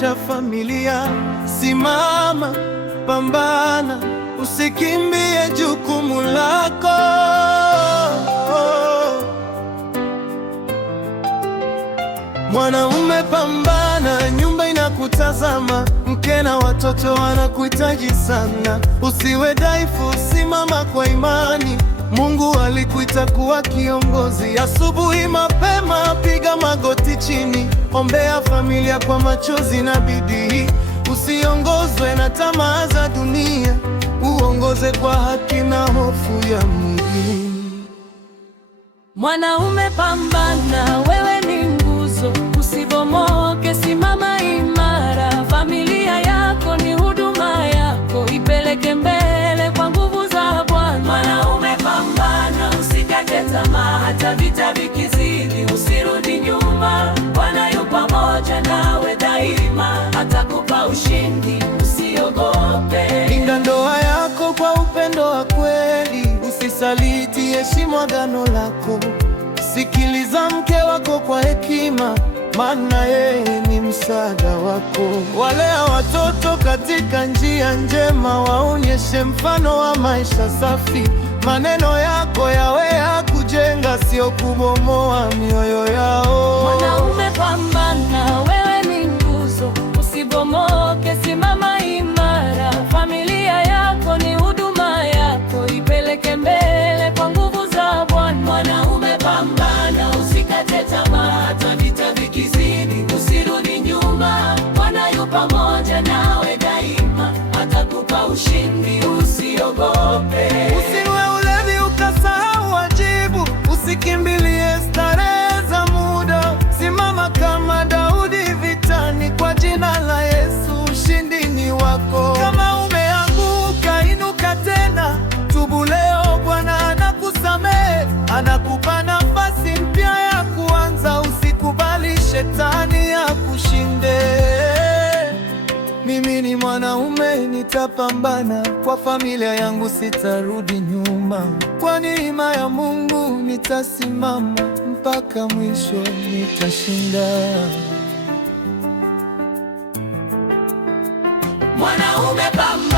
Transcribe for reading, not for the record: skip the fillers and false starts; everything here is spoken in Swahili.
cha familia. Simama, pambana, usikimbie jukumu lako. Mwanaume pambana, nyumba inakutazama, mke na watoto wanakuhitaji sana. Usiwe dhaifu, simama kwa imani. Mungu alikuita kuwa kiongozi. Asubuhi mapema, piga magoti chini, ombea familia kwa machozi na bidii. Usiongozwe na tamaa za dunia, uongoze kwa haki na hofu ya Mungu. Mwanaume pambana, wewe ni nguzo, usibomoke, simama imara. Familia yako ni huduma yako, ipeleke mbele kwa nguvu za Bwana. Mwanaume pambana, usikate tamaa, hata vita vikizidi, usirudi nyuma. Bwana yu pamoja nawe daima, atakupa ushindi, usiogope. Linda ndoa yako kwa upendo wa kweli, usisaliti, heshimu agano lako. Sikiliza mke wako kwa hekima, maana yeye ni msaada wako. Walea watoto katika njia njema, waonyeshe mfano wa maisha safi. Maneno yako yawe ya kujenga, sio kubomoa mioyo yao. Mwanaume pambana, wewe ni nguzo, usibomoke, simama imara. Familia yako ni huduma yako, ipeleke mbele kwa nguvu za Bwana. Mwanaume pambana, usikate tamaa, hata vita vikizidi, usirudi nyuma. Bwana yu pamoja nawe daima, atakupa ushindi, usiogope. Usiwe ulevi ukasahau wajibu, usikimbilie starehe za muda. Simama kama Daudi vitani, kwa jina la Yesu ushindi ni wako. Kama umeanguka, inuka tena, tubu leo, Bwana anakusamehe, anakupa nafasi mpya ya kuanza. Usikubali shetani akushinde. Mimi ni mwanaume, nitapambana kwa familia yangu, sitarudi nyuma. Kwa neema ya Mungu nitasimama mpaka mwisho, nitashinda. Mwanaume pambana.